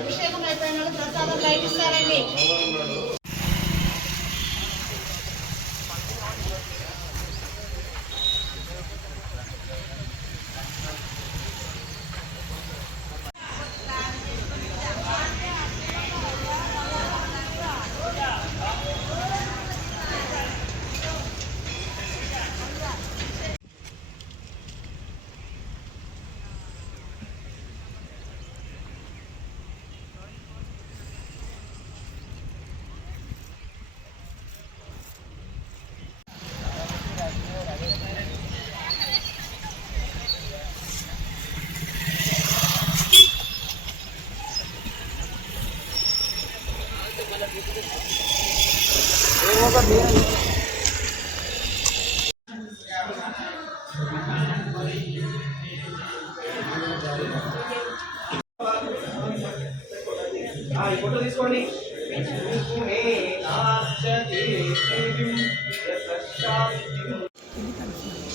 అభిషేకం అయిపోయిన ప్రసాదం బయట ఇస్తారండి.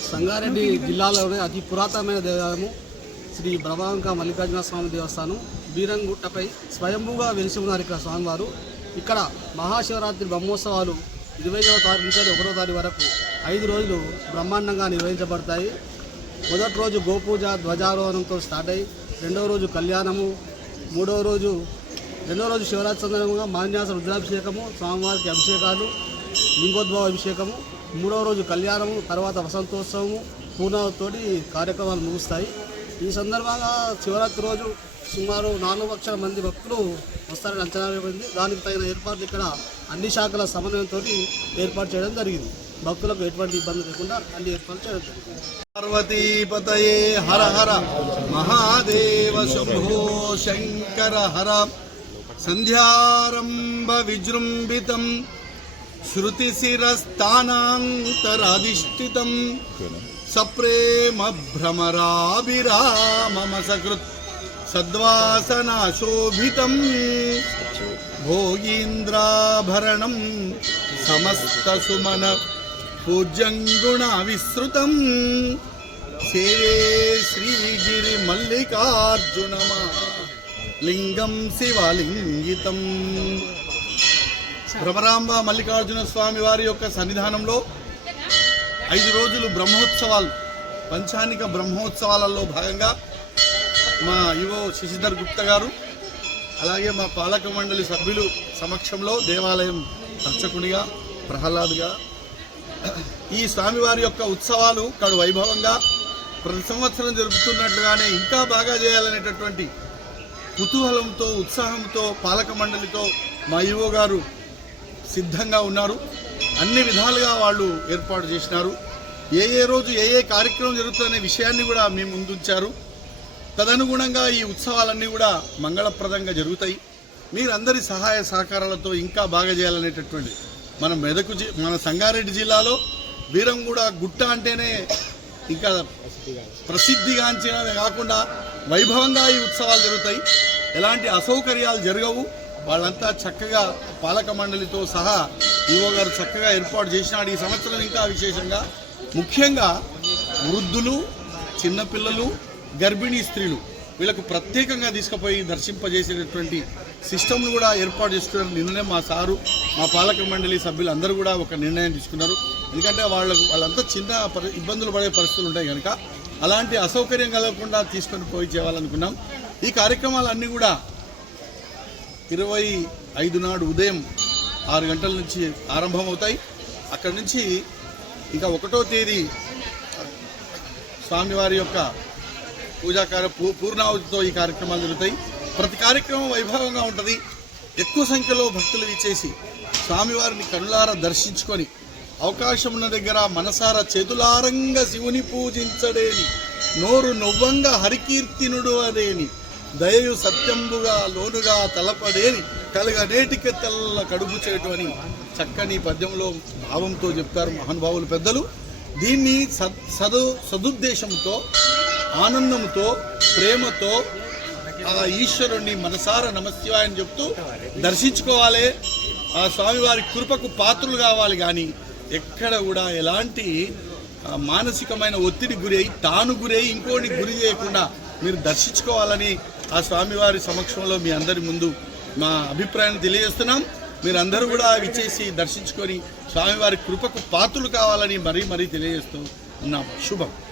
సంగారెడ్డి జిల్లాలోనే అతి పురాతనమైన దేవాలయము శ్రీ బ్రహ్మాంక మల్లికార్జున స్వామి దేవస్థానం బీరంగుట్టపై స్వయంభూగా వెలిసి ఉన్నారు ఇక్కడ స్వామివారు. ఇక్కడ మహాశివరాత్రి బ్రహ్మోత్సవాలు 25వ తారీఖు నుంచి 1వ తారీఖు వరకు 5 రోజులు బ్రహ్మాండంగా నిర్వహించబడతాయి. మొదటి రోజు గోపూజ ధ్వజారోహణంతో స్టార్ట్ అయ్యి రెండవ రోజు కళ్యాణము, రెండవ రోజు శివరాత్రి సందర్భంగా మాన్యాస రుద్రాభిషేకము, స్వామివారికి అభిషేకాలు, లింగోద్భవ అభిషేకము, మూడవ రోజు కళ్యాణము, తర్వాత వసంతోత్సవము, పూర్ణావతితోటి కార్యక్రమాలు ముగుస్తాయి. ఈ సందర్భంగా శివరాత్రి రోజు సుమారు 4 లక్షల మంది భక్తులు వస్తారని అంచనా వేయబడింది. దానికి తగిన ఏర్పాట్లు ఇక్కడ అన్ని శాఖల సమన్వయంతో ఏర్పాటు చేయడం జరిగింది. భక్తులకు ఎటువంటి ఇబ్బంది లేకుండా అన్ని ఏర్పాట్లు చేయడం జరిగింది. పార్వతీపతయే హర హర మహాదేవ శంభో శంకర హర సంధ్యారంభ విజృంభితం శృతిశిరస్థానాంతరాధిష్ఠితం సప్రేమ భ్రమరాభిరామమ సకృత్ సద్వాసనాశోభితం భోగీంద్రాభరణం సమస్తసుమన పూజ్యంగుణ విస్తృతం సేవే శ్రీగిరి మల్లికార్జునమ లింగం శివలింగితం. భ్రమరాంబ మల్లికార్జున స్వామి వారి యొక్క సన్నిధానంలో 5 రోజులు బ్రహ్మోత్సవాలు, పంచానిక బ్రహ్మోత్సవాలలో భాగంగా మా యువ శశిధర్ గుప్తా గారు అలాగే మా పాలక మండలి సభ్యులు సమక్షంలో దేవాలయం అర్చకుడిగా ప్రహ్లాద్గా ఈ స్వామివారి యొక్క ఉత్సవాలు కడు వైభవంగా ప్రతి సంవత్సరం జరుపుతున్నట్లుగానే ఇంకా బాగా చేయాలనేటటువంటి కుతూహలంతో ఉత్సాహంతో పాలక మండలితో మా ఈవో గారు సిద్ధంగా ఉన్నారు. అన్ని విధాలుగా వాళ్ళు ఏర్పాటు చేసినారు. ఏ రోజు ఏ కార్యక్రమం జరుగుతుందనే విషయాన్ని కూడా మేము ముందుంచారు. తదనుగుణంగా ఈ ఉత్సవాలన్నీ కూడా మంగళప్రదంగా జరుగుతాయి. మీరందరి సహాయ సహకారాలతో ఇంకా బాగా చేయాలనేటటువంటి మన సంగారెడ్డి జిల్లాలో బీరంగూడ గుట్ట అంటేనే ఇంకా ప్రసిద్ధిగాంచినవే కాకుండా వైభవంగా ఈ ఉత్సవాలు జరుగుతాయి. ఎలాంటి అసౌకర్యాలు జరగవు. వాళ్ళంతా చక్కగా పాలక మండలితో సహా ఈవో గారు చక్కగా ఏర్పాటు చేసినాడు. ఈ సంవత్సరం ఇంకా విశేషంగా ముఖ్యంగా వృద్ధులు, చిన్నపిల్లలు, గర్భిణీ స్త్రీలు వీళ్ళకు ప్రత్యేకంగా తీసుకుపోయి దర్శింపజేసేటటువంటి సిస్టమ్ను కూడా ఏర్పాటు చేసుకున్నారు. నిన్ననే మా సారు, మా పాలక మండలి సభ్యులు అందరూ కూడా ఒక నిర్ణయం తీసుకున్నారు. ఎందుకంటే వాళ్ళంతా చిన్న ఇబ్బందులు పడే పరిస్థితులు ఉంటాయి కనుక అలాంటి అసౌకర్యం కలగకుండా తీసుకొని పోయి చేయాలనుకున్నాం. ఈ కార్యక్రమాలన్నీ కూడా 25 నాడు ఉదయం 6 గంటల నుంచి ఆరంభమవుతాయి. అక్కడి నుంచి ఇంకా 1వ తేదీ స్వామివారి యొక్క పూర్ణావతితో ఈ కార్యక్రమాలు జరుగుతాయి. ప్రతి కార్యక్రమం వైభవంగా ఉంటుంది. ఎక్కువ సంఖ్యలో భక్తులు ఇచ్చేసి స్వామివారిని కనులారా దర్శించుకొని అవకాశం ఉన్న దగ్గర మనసారా చేతులారంగా శివుని పూజించడేని, నోరు నొవ్వంగా హరికీర్తినుడు అదేని, దయయు సత్యంబుగా లోనుగా తలపడేని, కలగనేటికి తెల్ల కడుపు చేయటం అని చక్కని పద్యంలో భావంతో చెప్తారు మహానుభావులు పెద్దలు. దీన్ని సదుద్దేశంతో ఆనందంతో ప్రేమతో ఆ ఈశ్వరుణ్ణి మనసారా నమశివాయ అని చెప్తూ దర్శించుకోవాలి. ఆ స్వామివారి కృపకు పాత్రలు కావాలి. కానీ ఎక్కడ కూడా ఎలాంటి మానసికమైన ఒత్తిడి గురై తాను గురై ఇంకోటి గురి చేయకుండా మీరు దర్శించుకోవాలని ఆ స్వామివారి సమక్షంలో మీ అందరి ముందు మా అభిప్రాయాన్ని తెలియజేస్తున్నాం. మీరందరూ కూడా విచ్చేసి దర్శించుకొని స్వామివారి కృపకు పాత్రలు కావాలని మరీ తెలియజేస్తూ ఉన్నాం. శుభం.